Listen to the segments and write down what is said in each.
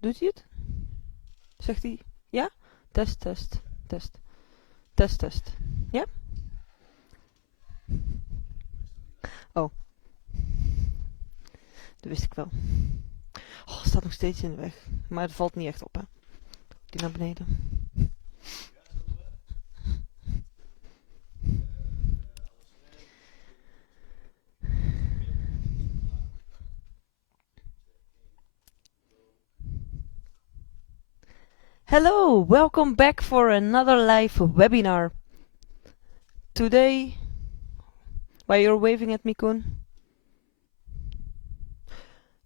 Doet hij het? Zegt hij ja? Test, test, test, test, test. Ja? Oh, dat wist ik wel. Oh, het staat nog steeds in de weg. Maar het valt niet echt op, hè. Die naar beneden. Hello, welcome back for another live webinar. Today, why you're waving at me, Koen?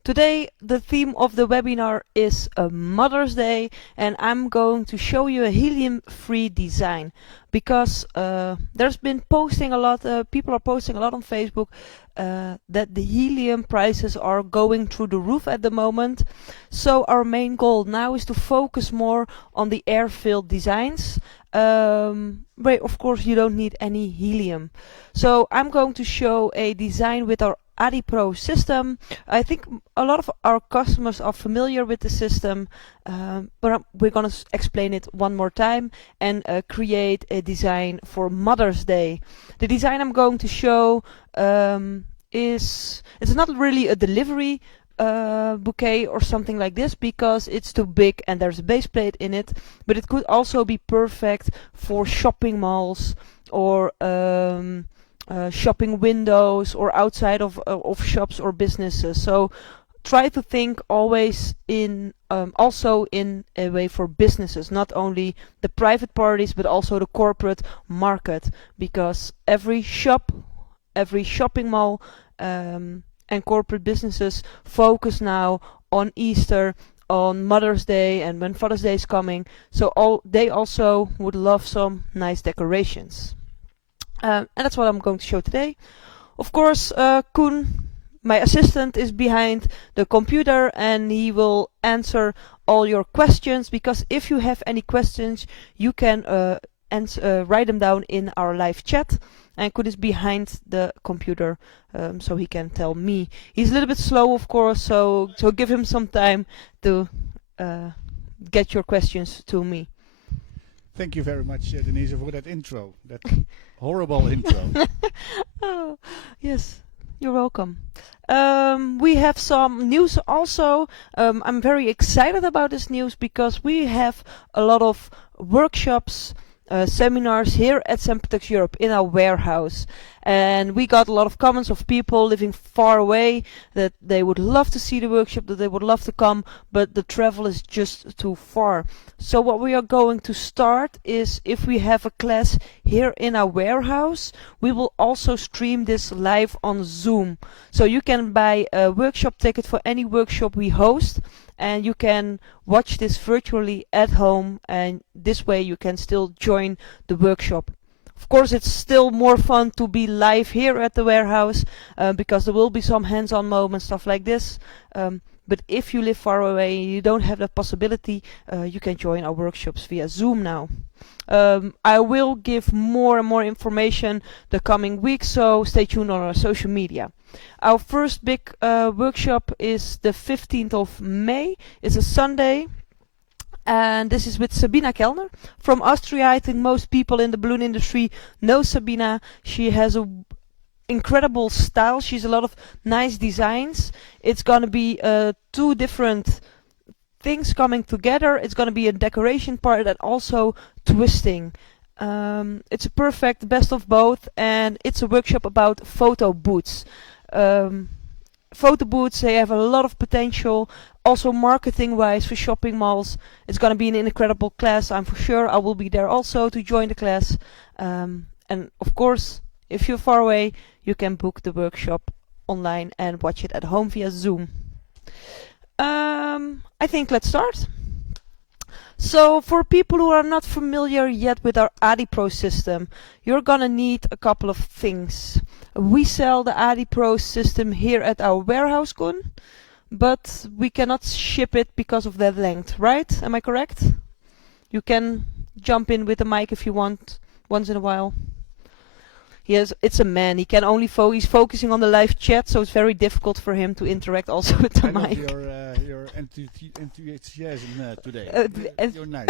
Today, the theme of the webinar is Mother's Day, and I'm going to show you a helium-free design because there's been posting a lot, people are posting a lot on Facebook that the helium prices are going through the roof at the moment. So our main goal now is to focus more on the air-filled designs. But of course you don't need any helium. So I'm going to show a design with our Adipro system. I think a lot of our customers are familiar with the system, but we're going to explain it one more time and create a design for Mother's Day. The design I'm going to show it's not really a delivery bouquet or something like this because it's too big and there's a base plate in it, but it could also be perfect for shopping malls or shopping windows or outside of shops or businesses. So try to think always in also in a way for businesses, not only the private parties but also the corporate market, because every shop, every shopping mall and corporate businesses focus now on Easter, on Mother's Day, and when Father's Day is coming, so they also would love some nice decorations. And that's what I'm going to show today. Of course, Koen, my assistant, is behind the computer and he will answer all your questions, because if you have any questions you can write them down in our live chat, and Koen is behind the computer, so he can tell me. He's a little bit slow, of course, so give him some time to get your questions to me. Thank you very much, Denise, for that intro. That horrible intro. Oh, yes. You're welcome. We have some news also. I'm very excited about this news because we have a lot of workshops, seminars here at Sempertex Europe in our warehouse, and we got a lot of comments of people living far away that they would love to see the workshop, that they would love to come, but the travel is just too far. So what we are going to start is, if we have a class here in our warehouse, we will also stream this live on Zoom. So you can buy a workshop ticket for any workshop we host, and you can watch this virtually at home, and this way you can still join the workshop. Of course, it's still more fun to be live here at the warehouse because there will be some hands-on moments, stuff like this. But if you live far away and you don't have that possibility, you can join our workshops via Zoom now. I will give more and more information the coming weeks, so stay tuned on our social media. Our first big workshop is the 15th of May. It's a Sunday. And this is with Sabina Kellner from Austria. I think most people in the balloon industry know Sabina. She has a incredible style. She's a lot of nice designs. It's gonna be two different things coming together. It's gonna be a decoration part and also twisting. It's a perfect best of both, and it's a workshop about photo booths. Photo booths, they have a lot of potential, also marketing wise for shopping malls. It's gonna be an incredible class, I'm for sure. I will be there also to join the class, and of course, if you're far away, you can book the workshop online and watch it at home via Zoom. I think let's start. So for people who are not familiar yet with our Adipro system, you're gonna need a couple of things. We sell the Adipro system here at our warehouse, Koen, but we cannot ship it because of that length, right? Am I correct? You can jump in with the mic if you want once in a while. It's a man. He can only he's focusing on the live chat, so it's very difficult for him to interact also with the I love mic. your enthusiasm today. You're nice.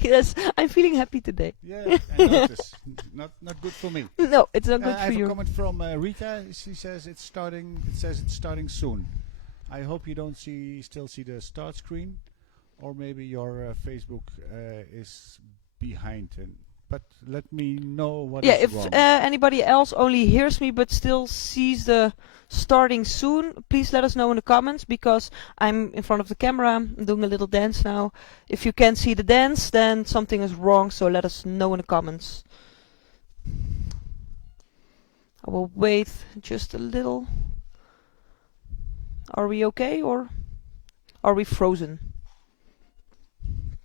Yes, I'm feeling happy today. Yeah, I notice. Not good for me. No, it's not good I for have a you. comment from Rita. She says it's starting. It says it's starting soon. I hope you don't still see the start screen, or maybe your Facebook is behind. But let me know what is If wrong. anybody else only hears me but still sees the starting soon, please let us know in the comments, because I'm in front of the camera. I'm doing a little dance now. If you can't see the dance, then something is wrong, so let us know in the comments. I will wait just a little. Are we okay, or are we frozen?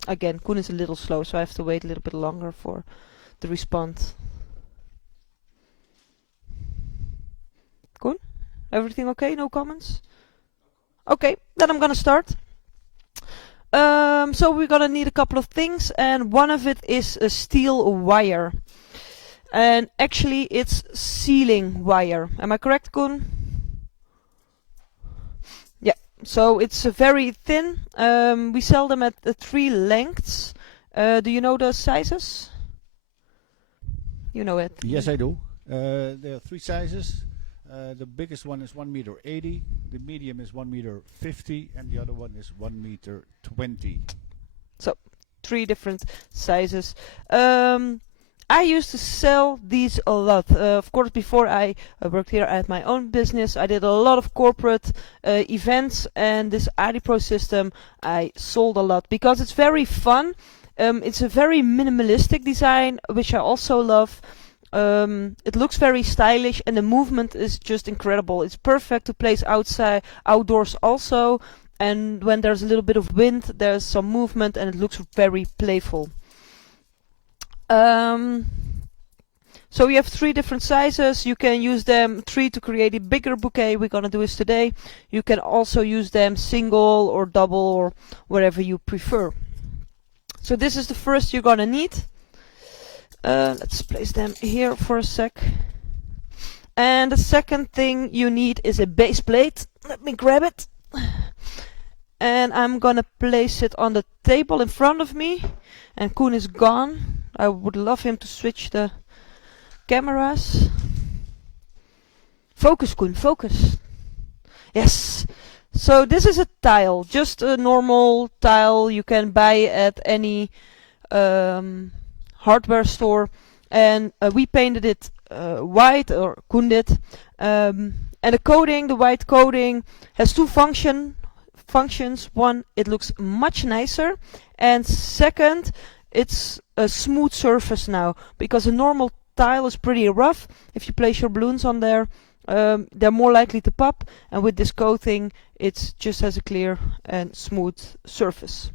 Again, Koen is a little slow, so I have to wait a little bit longer for the response. Koen? Everything okay? No comments? Okay, then I'm gonna start. So we're gonna need a couple of things, and one of it is a steel wire. And actually it's sealing wire. Am I correct, Koen? Yeah, so it's very thin. We sell them at 3 lengths. Do you know the sizes? You know it. Yes, I do. There are 3 sizes. The biggest one is 1 meter 80. The medium is 1 meter 50, and the other one is 1 meter 20. So 3 different sizes. I used to sell these a lot. Of course, before I worked here at my own business, I did a lot of corporate events, and this Adipro system I sold a lot because it's very fun. It's a very minimalistic design, which I also love. It looks very stylish, and the movement is just incredible. It's perfect to place outdoors also, and when there's a little bit of wind, there's some movement, and it looks very playful. So we have 3 different sizes. You can use them 3 to create a bigger bouquet. We're gonna do this today. You can also use them single or double or whatever you prefer. So this is the first you're gonna need. Let's place them here for a sec. And the second thing you need is a base plate. Let me grab it. And I'm gonna place it on the table in front of me. And Koen is gone. I would love him to switch the cameras. Focus, Koen, focus. Yes. So this is a tile, just a normal tile you can buy at any hardware store, and we painted it white, or Koen did. And the white coating has 2 functions. One, it looks much nicer, and second, it's a smooth surface now, because a normal tile is pretty rough. If you place your balloons on there, they're more likely to pop, and with this coating it just has a clear and smooth surface.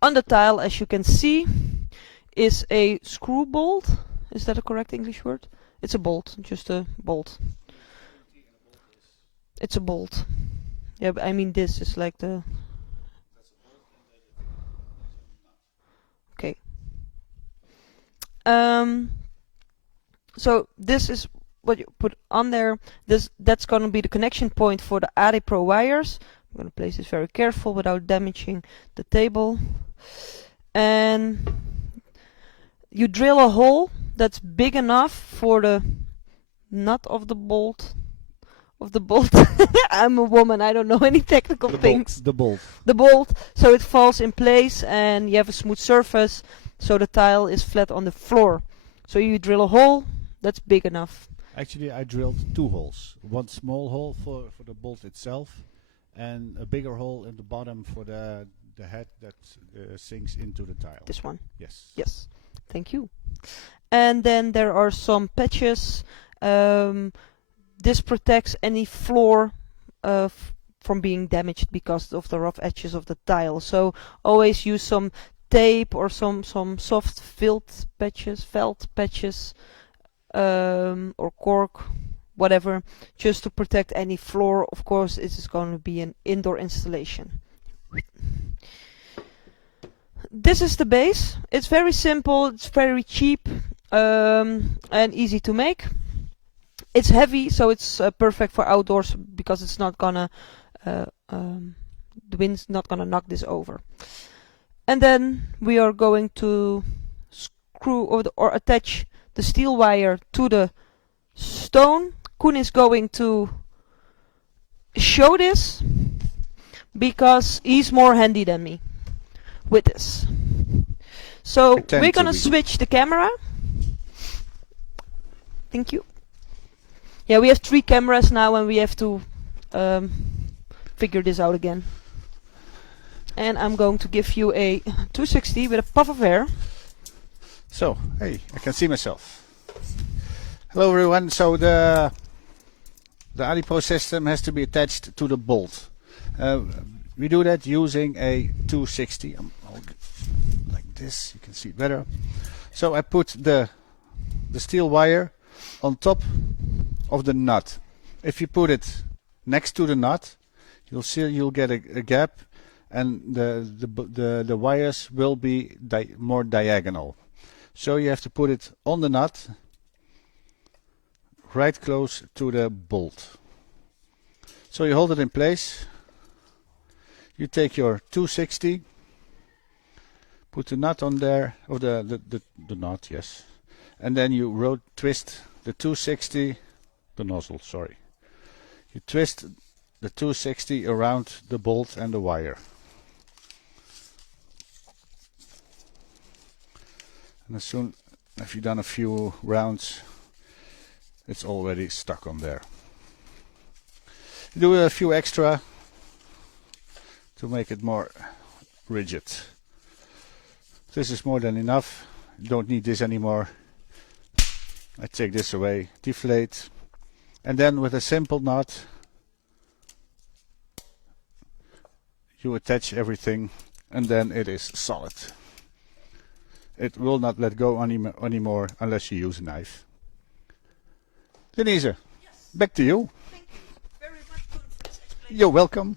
On the tile, as you can see, is a screw bolt. Is that a correct English word? It's a bolt, just a bolt. It's a bolt. Yeah, but I mean this is like the... Okay. So this is what you put on there. That's gonna be the connection point for the Adipro wires. I'm gonna place this very careful without damaging the table. And you drill a hole that's big enough for the nut of the bolt. I'm a woman, I don't know any technical things. The bolt. The bolt, so it falls in place and you have a smooth surface, so the tile is flat on the floor. So you drill a hole that's big enough. Actually, I drilled 2 holes. One small hole for the bolt itself, and a bigger hole in the bottom for the head that sinks into the tile. This one? Yes. Yes. Thank you. And then there are some patches. This protects any floor from being damaged because of the rough edges of the tile. So always use some tape or some soft felt patches, or cork, whatever, just to protect any floor. Of course, this is going to be an indoor installation. this is the base. It's very simple, it's very cheap, and easy to make. It's heavy, so it's perfect for outdoors because it's not gonna the wind's not gonna knock this over. And then we are going to screw or attach the steel wire to the stone. Koen is going to show this because he's more handy than me with this. So we're gonna switch the camera. Thank you. Yeah, we have 3 cameras now and we have to figure this out again. And I'm going to give you a 260 with a puff of air. So, hey, I can see myself. Hello everyone. So the Adipro system has to be attached to the bolt. We do that using a 260. Like this, you can see it better. So I put the steel wire on top of the nut. If you put it next to the nut, you'll get a gap, and the wires will be more diagonal. So you have to put it on the nut, right close to the bolt. So you hold it in place. You take your 260, put the nut on there, or the nut, yes, and then you twist the 260, the nozzle, sorry. You twist the 260 around the bolt and the wire. And as soon as you've done a few rounds, it's already stuck on there. You do a few extra to make it more rigid. This is more than enough. You don't need this anymore. I take this away, deflate, and then with a simple knot you attach everything, and then it is solid. It will not let go anymore unless you use a knife. Denise, yes. Back to you. Thank you very much for this explanation. You're welcome.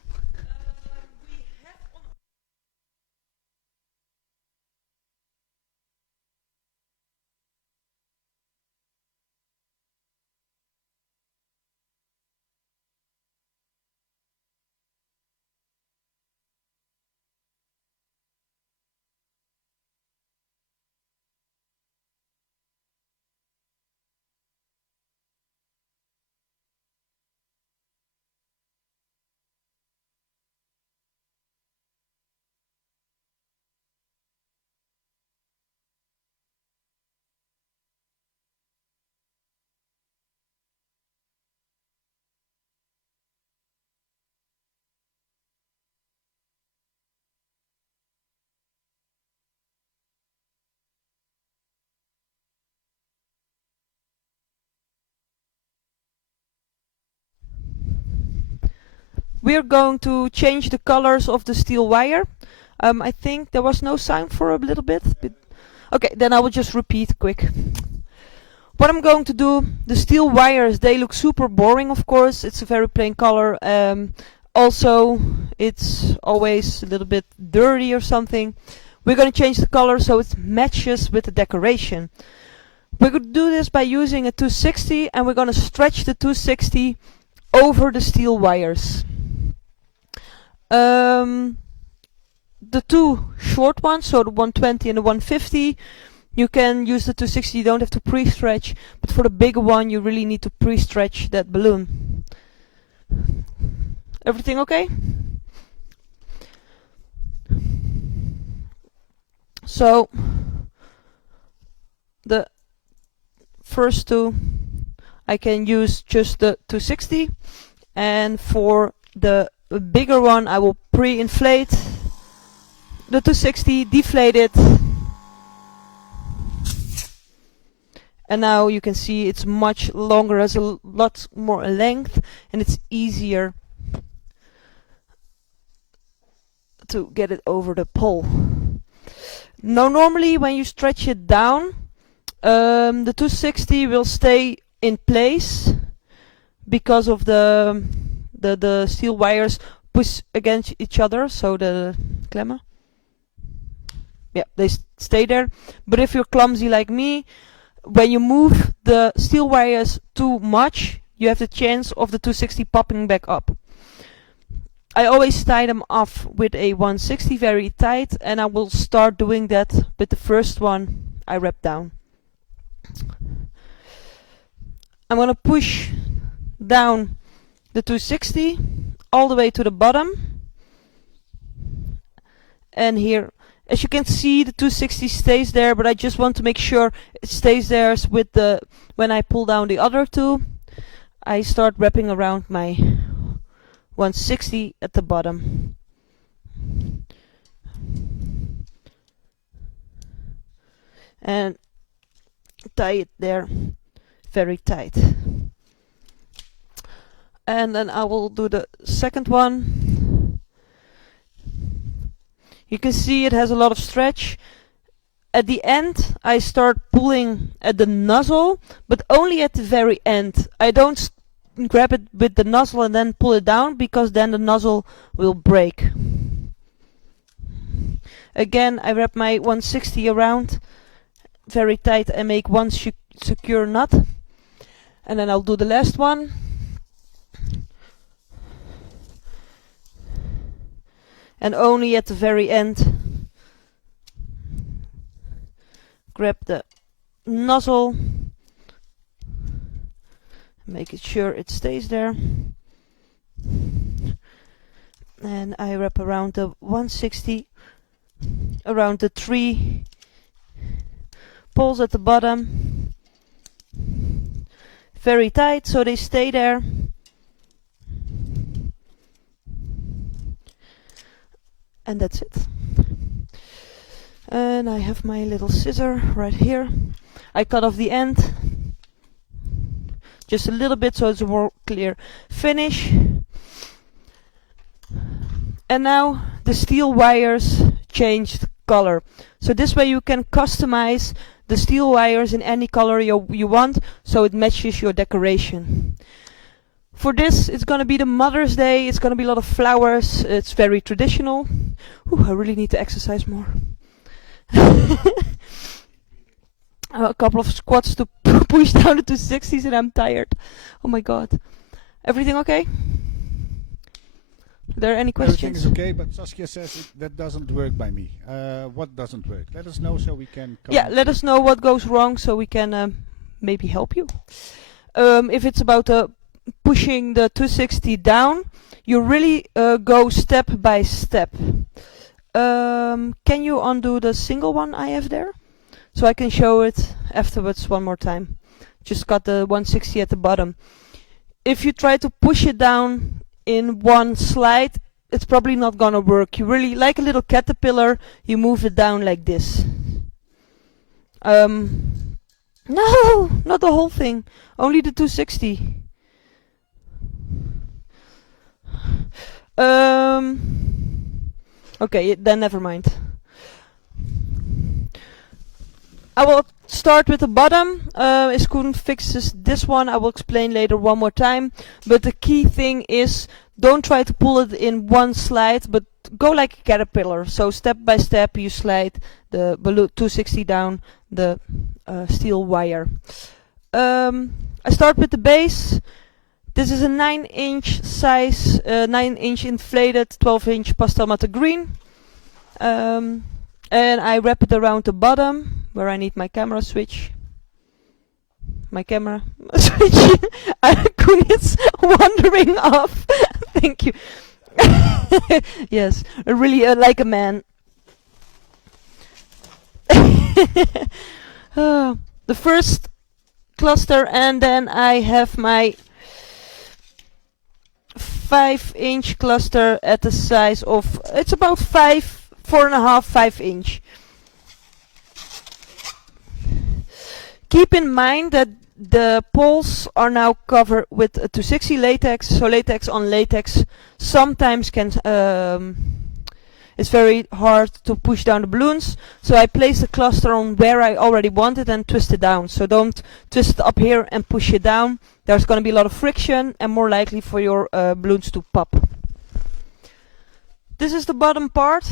We're going to change the colors of the steel wire. I think there was no sound for a little bit. Okay, then I will just repeat quick. What I'm going to do, the steel wires, they look super boring, of course. It's a very plain color. Also, it's always a little bit dirty or something. We're going to change the color so it matches with the decoration. We're going to do this by using a 260, and we're going to stretch the 260 over the steel wires. The 2 short ones, so the 120 and the 150, you can use the 260, you don't have to pre-stretch, but for the bigger one you really need to pre-stretch that balloon. Everything okay? So the first 2 I can use just the 260, and for the bigger one I will pre-inflate the 260, deflate it, and now you can see it's much longer, has a lot more length, and it's easier to get it over the pole. Now normally when you stretch it down, the 260 will stay in place because of the steel wires push against each other, so the klemmen. yeah, they stay there. But if you're clumsy like me, when you move the steel wires too much, you have the chance of the 260 popping back up. I always tie them off with a 160 very tight, and I will start doing that with the first one I wrap down. I'm gonna push down the 260 all the way to the bottom, and here, as you can see, the 260 stays there, but I just want to make sure it stays there with the, when I pull down the other two, I start wrapping around my 160 at the bottom. And tie it there very tight. And then I will do the second one. You can see it has a lot of stretch. At the end I start pulling at the nozzle, but only at the very end. I don't grab it with the nozzle and then pull it down, because then the nozzle will break. Again, I wrap my 160 around very tight and make one secure knot, and then I'll do the last one. And only at the very end grab the nozzle, make it sure it stays there, and I wrap around the 160 around the 3 poles at the bottom very tight so they stay there. And that's it. And I have my little scissor right here. I cut off the end just a little bit so it's a more clear finish. And now the steel wires changed color. So this way you can customize the steel wires in any color you want, so it matches your decoration. For this, it's gonna be the Mother's Day. It's gonna be a lot of flowers. It's very traditional. Ooh, I really need to exercise more. A couple of squats to push down the 260s and I'm tired. Oh my god. Everything okay? Are there any questions? Everything is okay, but Saskia says that doesn't work by me. What doesn't work? Let us know so we can... Yeah, let us know what goes wrong so we can maybe help you. If it's about pushing the 260 down, you really go step by step. Can you undo the single one I have there? So I can show it afterwards one more time. Just got the 160 at the bottom. If you try to push it down in one slide, it's probably not gonna work. You really, like a little caterpillar, you move it down like this. No, not the whole thing. Only the 260. Okay, then never mind. I will start with the bottom. If Koen fixes this one, I will explain later one more time. But the key thing is, don't try to pull it in one slide, but go like a caterpillar. So step by step you slide the 260 down the steel wire. I start with the base. This is a 9-inch size, 9-inch inflated, 12-inch pastel matte green. And I wrap it around the bottom, where I need my camera switch. My camera switch. Koen is wandering off. Thank you. Yes, really like a man. The first cluster, and then I have my 5-inch cluster at the size of, it's about 4.5, 5 inch. Keep in mind that the poles are now covered with 260 latex, so latex on latex sometimes can, it's very hard to push down the balloons, so I place the cluster on where I already want it and twist it down. So don't twist it up here and push it down. There's going to be a lot of friction and more likely for your balloons to pop. This is the bottom part.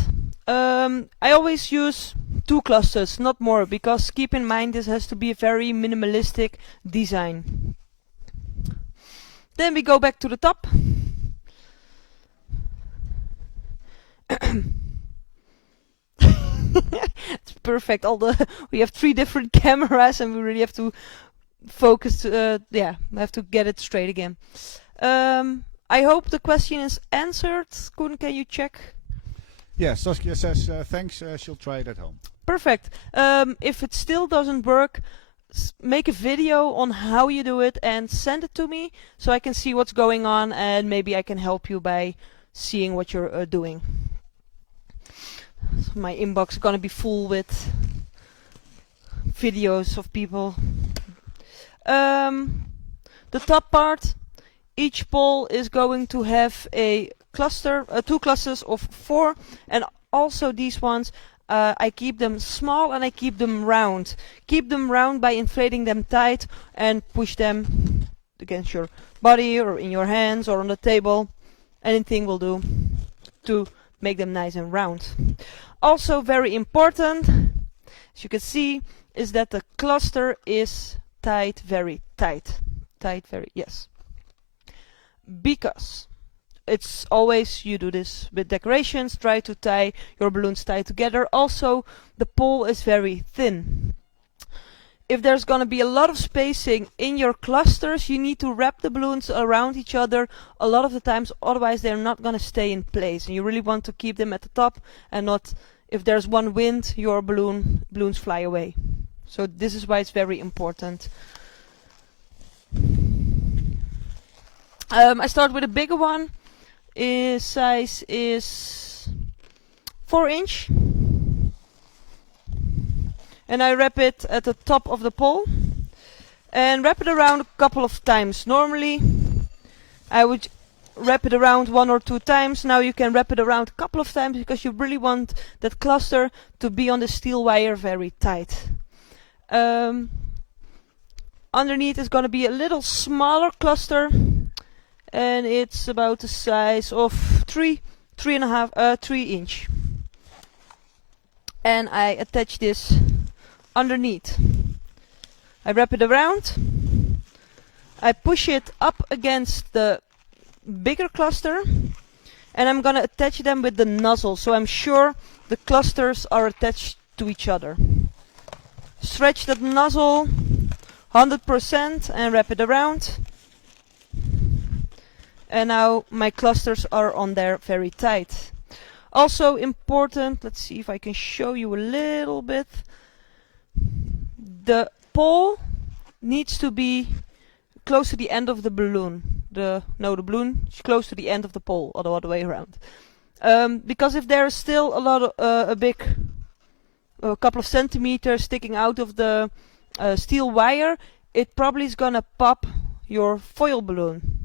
I always use 2 clusters, not more, because keep in mind this has to be a very minimalistic design. Then we go back to the top. It's perfect. We have 3 different cameras and we really have to focus. Yeah, I have to get it straight again. I hope the question is answered. Koen, can you check? Yeah, Saskia says thanks. She'll try it at home. Perfect. If it still doesn't work, make a video on how you do it and send it to me so I can see what's going on and maybe I can help you by seeing what you're doing. So my inbox is gonna be full with videos of people. The top part, each pole is going to have a cluster, 2 clusters of 4, and also these ones I keep them small and I keep them round. Keep them round by inflating them tight and push them against your body or in your hands or on the table. Anything will do to make them nice and round. Also very important, as you can see, is that the cluster is tied very tight. Yes. Because it's always, you do this with decorations, try to tie your balloons tight together. Also, the pole is very thin. If there's gonna be a lot of spacing in your clusters, you need to wrap the balloons around each other a lot of the times, otherwise they're not gonna stay in place. And you really want to keep them at the top and not, if there's one wind, your balloons fly away. So this is why it's very important. I start with a bigger one. Size is 4 inch. And I wrap it at the top of the pole. And wrap it around a couple of times. Normally, I would wrap it around 1 or 2 times. Now you can wrap it around a couple of times because you really want that cluster to be on the steel wire very tight. Underneath is going to be a little smaller cluster. And it's about the size of 3 inch. And I attach this underneath. I wrap it around. I push it up against the bigger cluster. And I'm gonna attach them with the nozzle, so I'm sure the clusters are attached to each other. Stretch that nozzle 100% and wrap it around. And now my clusters are on there very tight. Also important, let's see if I can show you a little bit. The pole needs to be close to the end of the balloon. The balloon is close to the end of the pole, or the other way around. Because if there is still a couple of centimeters sticking out of the steel wire, it probably is gonna pop your foil balloon.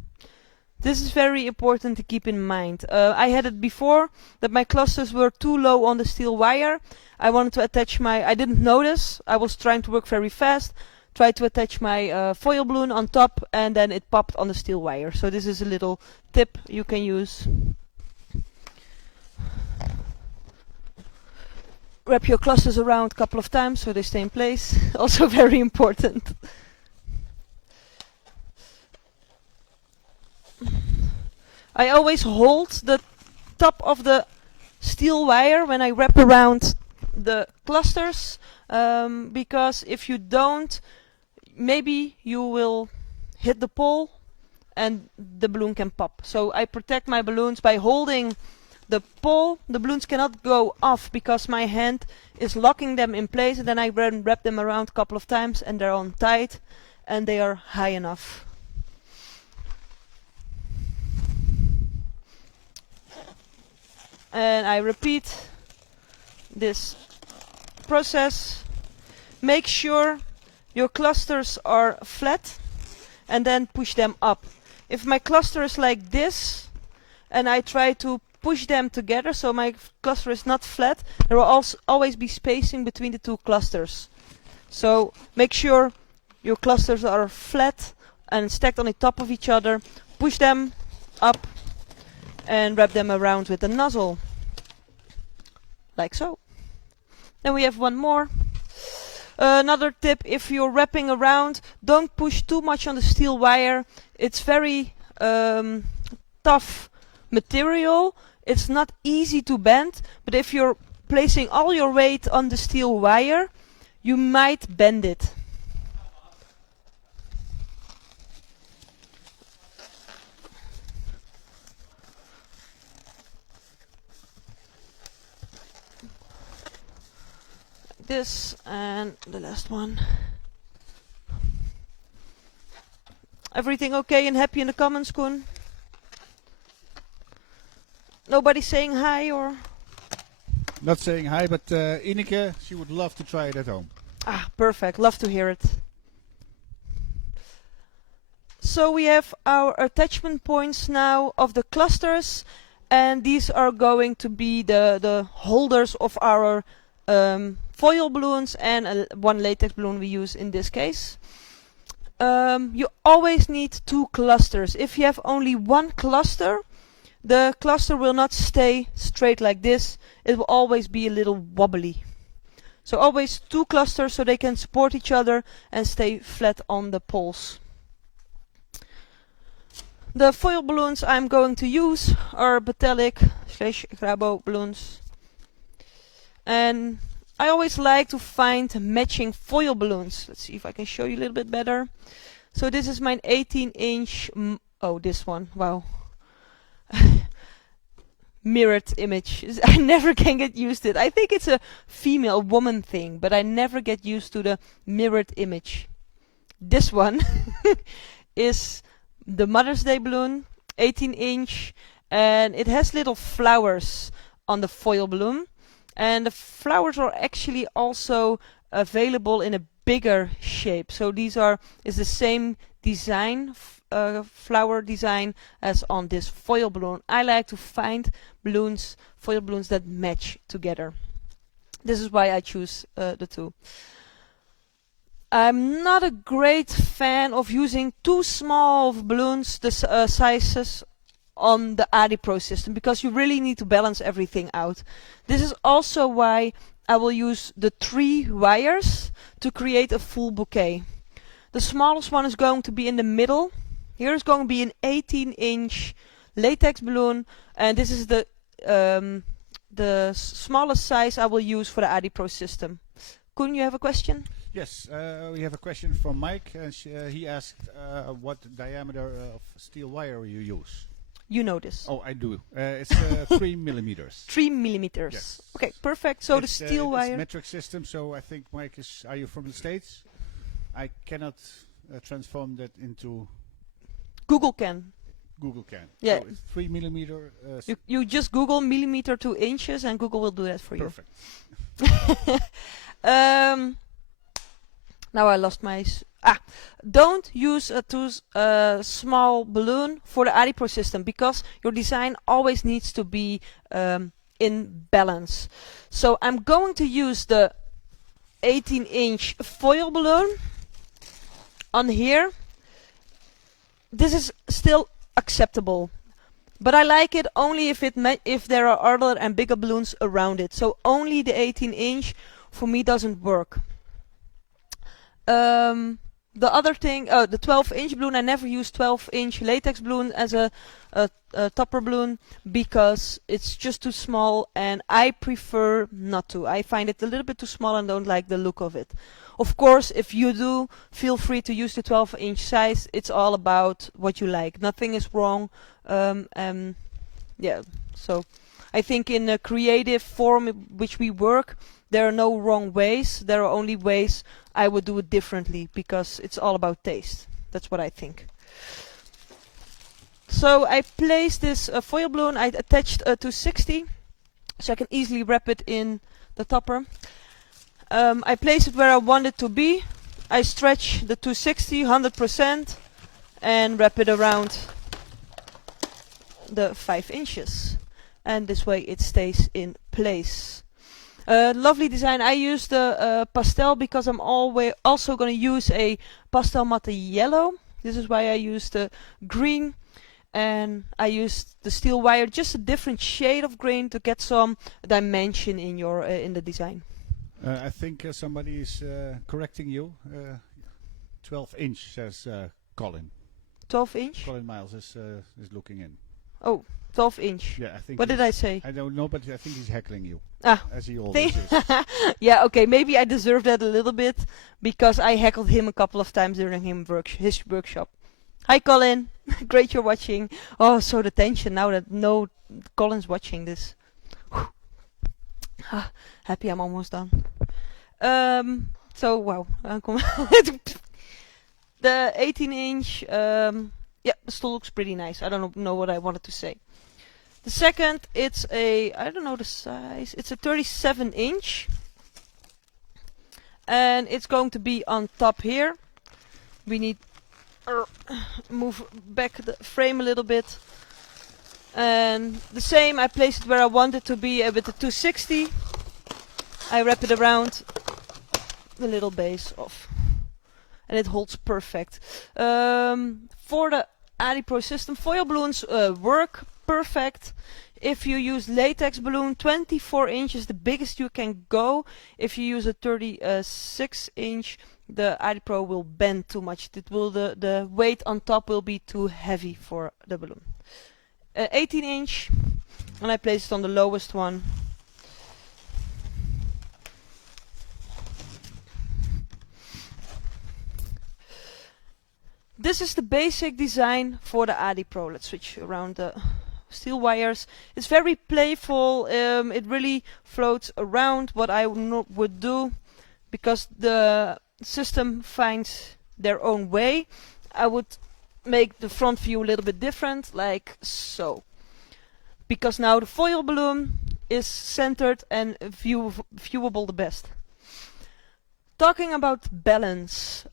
This is very important to keep in mind. I had it before that my clusters were too low on the steel wire. I wanted to attach I didn't notice, I was trying to work very fast, tried to attach my foil balloon on top and then it popped on the steel wire. So this is a little tip you can use. Wrap your clusters around a couple of times so they stay in place. Also very important. I always hold the top of the steel wire when I wrap around the clusters, because if you don't, maybe you will hit the pole and the balloon can pop. So I protect my balloons by holding the pole. The balloons cannot go off because my hand is locking them in place, and then I wrap them around a couple of times and they're on tight and they are high enough. And I repeat this process. Make sure your clusters are flat and then push them up. If my cluster is like this and I try to push them together so my cluster is not flat, there will also always be spacing between the 2 clusters. So make sure your clusters are flat and stacked on the top of each other. Push them up and wrap them around with the nozzle. Like so. Then we have one more. Another tip, if you're wrapping around, don't push too much on the steel wire. It's very tough material. It's not easy to bend, but if you're placing all your weight on the steel wire, you might bend it. This and the last one. Everything okay and happy in the comments, Koen? Nobody saying hi or? Not saying hi, but Ineke, she would love to try it at home. Ah, perfect. Love to hear it. So we have our attachment points now of the clusters, and these are going to be the holders of our foil balloons and one latex balloon we use in this case. You always need two clusters. If you have only one cluster, the cluster will not stay straight like this. It will always be a little wobbly. So always two clusters so they can support each other and stay flat on the poles. The foil balloons I'm going to use are Batalic/Grabo balloons. And I always like to find matching foil balloons. Let's see if I can show you a little bit better. So this is my 18-inch, oh, this one, wow. Mirrored image. I never can get used to it. I think it's a female woman thing, but I never get used to the mirrored image. This one is the Mother's Day balloon, 18-inch, and it has little flowers on the foil balloon. And the flowers are actually also available in a bigger shape. So these is the same design, flower design, as on this foil balloon. I like to find balloons, foil balloons that match together. This is why I choose the two. I'm not a great fan of using too small of balloons, the sizes on the Adipro system, because you really need to balance everything out. This is also why I will use the 3 wires to create a full bouquet. The smallest one is going to be in the middle. Here is going to be an 18-inch latex balloon, and this is the smallest size I will use for the Adipro system. Koen, you have a question? Yes, we have a question from Mike, and he asked what diameter of steel wire you use. You know this. Oh, I do. It's 3 millimeters. 3 millimeters. Yes. Okay, perfect. So it's, the steel wire. It's metric system, so I think Mike are you from the States? I cannot transform that into... Google can. Google can. Yeah. So it's 3 millimeter. You just Google millimeter to inches and Google will do that for you. Perfect. Now I lost my... Don't use a too small balloon for the Adipro system, because your design always needs to be in balance. So I'm going to use the 18-inch foil balloon on here. This is still acceptable, but I like it only if there are other and bigger balloons around it. So only the 18-inch for me doesn't work. The other thing, the 12-inch balloon, I never use 12-inch latex balloon as a topper balloon, because it's just too small and I prefer not to. I find it a little bit too small and don't like the look of it. Of course, if you do, feel free to use the 12-inch size. It's all about what you like. Nothing is wrong. Yeah, so I think in a creative form which we work, there are no wrong ways. There are only ways I would do it differently, because it's all about taste. That's what I think. So I placed this foil balloon. I attached a 260, so I can easily wrap it in the topper. I place it where I want it to be. I stretch the 260 100% and wrap it around the 5 inches. And this way it stays in place. Lovely design. I use the pastel because I'm also going to use a pastel matte yellow. This is why I used the green, and I used the steel wire, just a different shade of green to get some dimension in your in the design. I think somebody is correcting you. 12 inch says Colin. 12 inch? Colin Miles is looking in. Oh, 12 inch. Yeah, I think. What did I say? I don't know, but I think he's heckling you, Ah, as he always is. yeah, okay, maybe I deserve that a little bit because I heckled him a couple of times during his workshop. Hi, Colin. Great you're watching. Oh, so the tension now that no Colin's watching this. Happy I'm almost done. So wow, the 18 inch. Yeah, still looks pretty nice. I don't know what I wanted to say. The second, it's a, I don't know the size. It's a 37 inch, and it's going to be on top here. We need move back the frame a little bit. And the same, I place it where I want it to be with the 260. I wrap it around the little base off, and it holds perfect. For the Adipro system, foil balloons work perfect. If you use latex balloon, 24 inches, the biggest you can go. If you use a 36 inch, the Adipro will bend too much. It will the weight on top will be too heavy for the balloon. 18 inch, and I place it on the lowest one. This is the basic design for the Adipro. Let's switch around the steel wires. It's very playful. It really floats around what I would do because the system finds their own way. I would make the front view a little bit different, like so. Because now the foil balloon is centered and viewable the best. Talking about balance.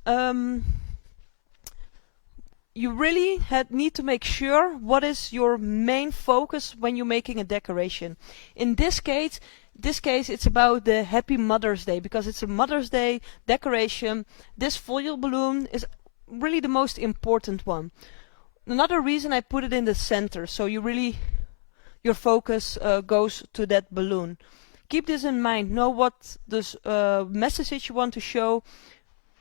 You really need to make sure what is your main focus when you're making a decoration. In this case it's about the Happy Mother's Day, because it's a Mother's Day decoration. This foil balloon is really the most important one. Another reason I put it in the center, so you really your focus goes to that balloon. Keep this in mind. Know what this message you want to show.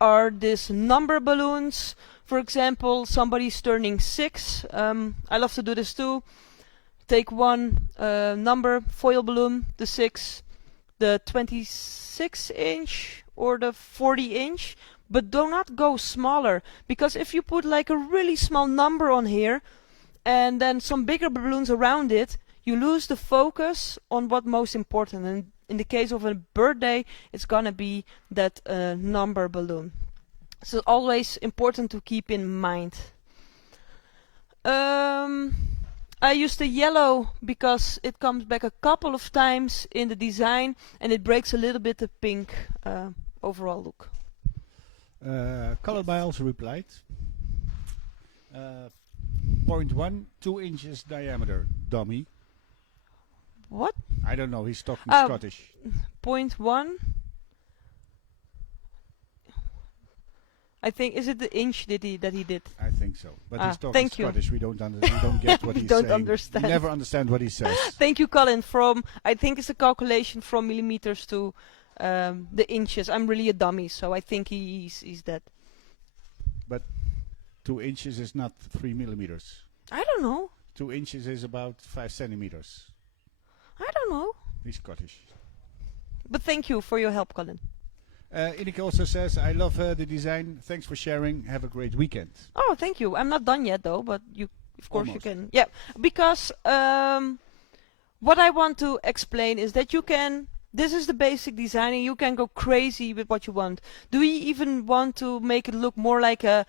Are these number balloons? For example, somebody's turning 6. I love to do this too. Take one number, foil balloon, the 6, the 26 inch or the 40 inch. But do not go smaller, because if you put like a really small number on here and then some bigger balloons around it, you lose the focus on what's most important. And in the case of a birthday, it's gonna be that number balloon. So always important to keep in mind. I used the yellow because it comes back a couple of times in the design and it breaks a little bit the pink overall look. Color Miles replied. 0.1, 2 inches diameter, dummy. What? I don't know, he's talking Scottish. 0.1. I think, is it the inch that he did? I think so. But he's talking Scottish. We don't get what he's don't saying. Understand. We never understand what he says. Thank you, Colin. I think it's a calculation from millimeters to the inches. I'm really a dummy, so I think he's that. But 2 inches is not 3 millimeters. I don't know. 2 inches is about 5 centimeters. I don't know. He's Scottish. But thank you for your help, Colin. Ineke also says, I love the design. Thanks for sharing. Have a great weekend. Oh, thank you. I'm not done yet, though, but of course Almost. you can. Yeah, because what I want to explain is that you can, this is the basic design, and you can go crazy with what you want. Do we even want to make it look more like a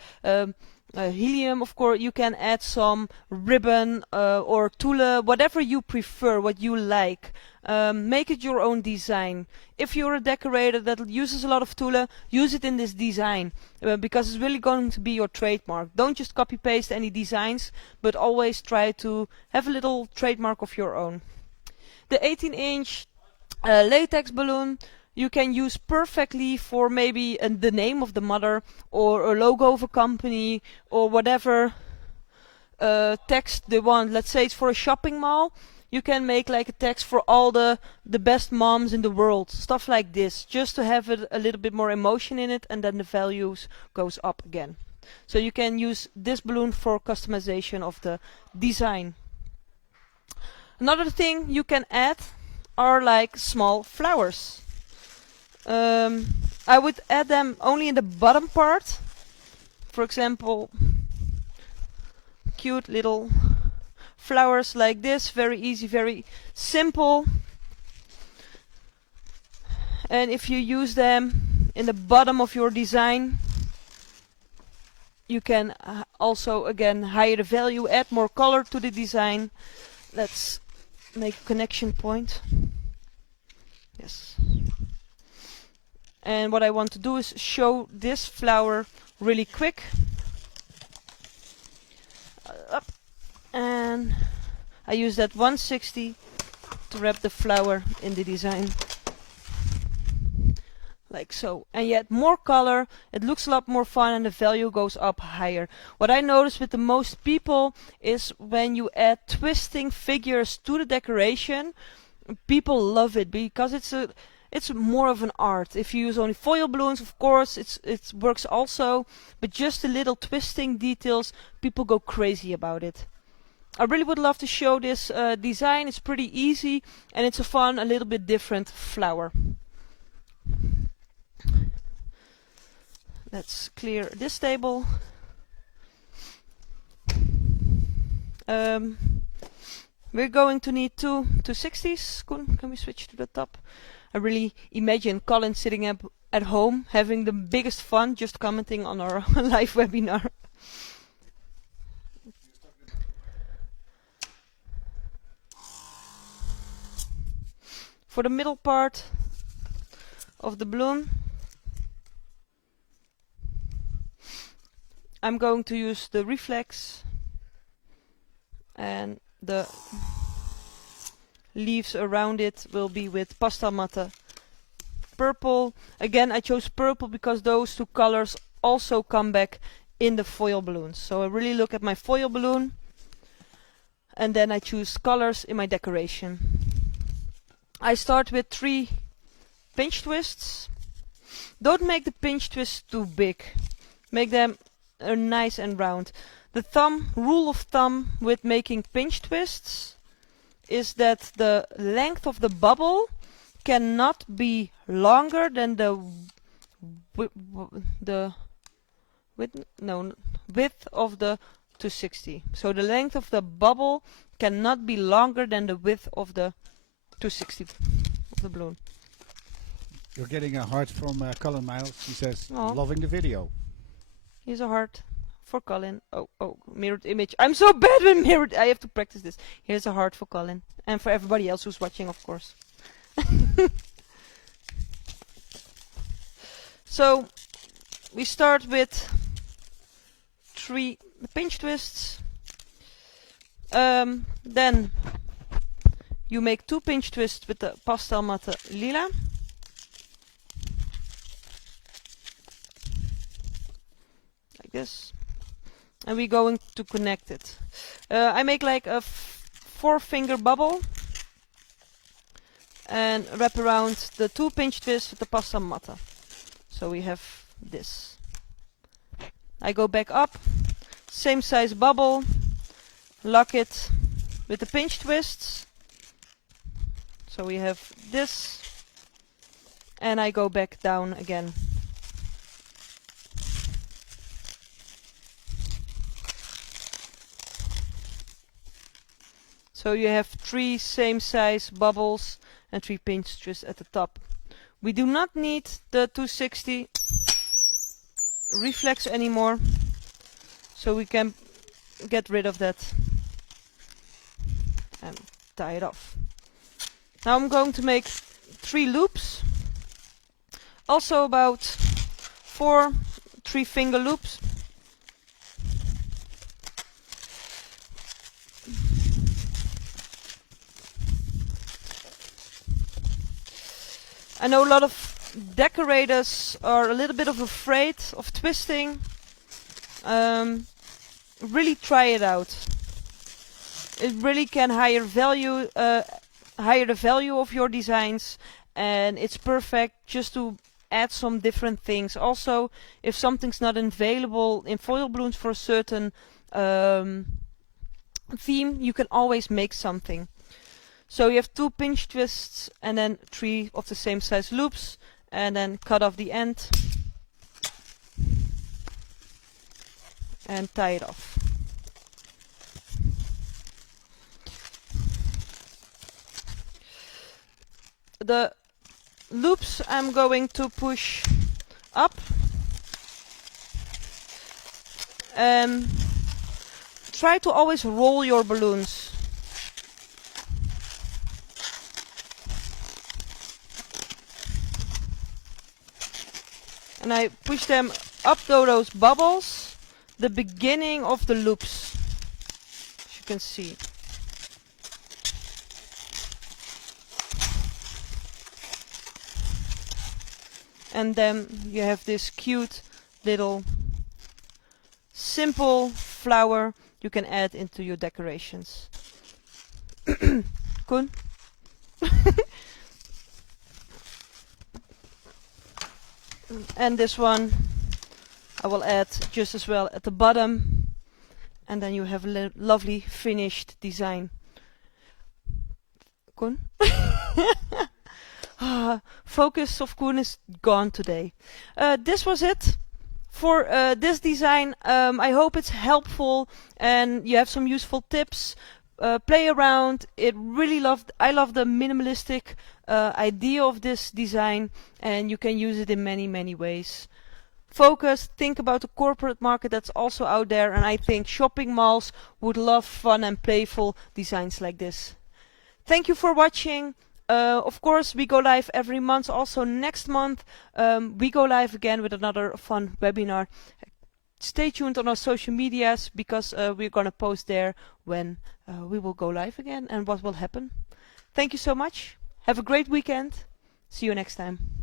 helium? Of course, you can add some ribbon or tulle, whatever you prefer, what you like. Make it your own design. If you're a decorator that uses a lot of tulle, use it in this design, because it's really going to be your trademark. Don't just copy paste any designs, but always try to have a little trademark of your own. The 18 inch latex balloon you can use perfectly for maybe the name of the mother or a logo of a company or whatever text they want. Let's say it's for a shopping mall. you can make like a text for all the best moms in the world, stuff like this, just to have it a little bit more emotion in it, and then the values goes up again. So you can use this balloon for customization of the design. Another thing you can add are like small flowers. I would add them only in the bottom part. For example, cute little flowers like this, very easy, very simple. And if you use them in the bottom of your design, you can also again higher the value, add more color to the design. Let's make a connection point. Yes. And what I want to do is show this flower really quick. Up. And I use that 160 to wrap the flower in the design. Like so. And yet more color, it looks a lot more fun, and the value goes up higher. What I notice with the most people is when you add twisting figures to the decoration, people love it because it's more of an art. If you use only foil balloons, of course, it works also, but just the little twisting details, people go crazy about it. I really would love to show this design. It's pretty easy, and it's a fun, a little bit different flower. Let's clear this table. We're going to need two 260s. Can we switch to the top? I really imagine Colin sitting up at home having the biggest fun just commenting on our live webinar. For the middle part of the balloon, I'm going to use the reflex, and the leaves around it will be with pastel matte purple. Again, I chose purple because those two colors also come back in the foil balloons. So I really look at my foil balloon, and then I choose colors in my decoration. I start with 3 pinch twists. Don't make the pinch twists too big. Make them nice and round. The rule of thumb with making pinch twists is that the length of the bubble cannot be longer than the width of the 260. So the length of the bubble cannot be longer than the width of the 260 of the balloon. You're getting a heart from Colin Miles. He says, Aww. Loving the video. Here's a heart for Colin. Oh, mirrored image. I'm so bad with mirrored. I have to practice this. Here's a heart for Colin. And for everybody else who's watching, of course. So, we start with 3 pinch twists. Then you make 2 pinch twists with the pastel matte lila. Like this. And we're going to connect it. I make like a 4-finger bubble and wrap around the 2 pinch twists with the pastel matte. So we have this. I go back up, same size bubble, lock it with the pinch twists. So we have this, and I go back down again. So you have 3 same size bubbles and 3 pinch twists at the top. We do not need the 260 reflex anymore, so we can get rid of that and tie it off. Now I'm going to make 3 loops, also about 4 3-finger loops. I know a lot of decorators are a little bit afraid of twisting. Really try it out. it really can higher the value of your designs, and it's perfect just to add some different things. Also, if something's not available in foil balloons for a certain theme, you can always make something. So you have 2 pinch twists and then 3 of the same size loops, and then cut off the end and tie it off. The loops I'm going to push up, and try to always roll your balloons. And I push them up to those bubbles, the beginning of the loops, as you can see. And then you have this cute little simple flower you can add into your decorations. Koen? And this one I will add just as well at the bottom, and then you have a lovely finished design. Koen? Focus of Koen is gone today. This was it for this design. I hope it's helpful and you have some useful tips. Play around. I love the minimalistic idea of this design, and you can use it in many ways. Focus, think about the corporate market that's also out there, and I think shopping malls would love fun and playful designs like this. Thank you for watching. Of course, we go live every month. Also next month we go live again with another fun webinar. Stay tuned on our social medias, because we're gonna post there when we will go live again and what will happen. Thank you so much. Have a great weekend. See you next time.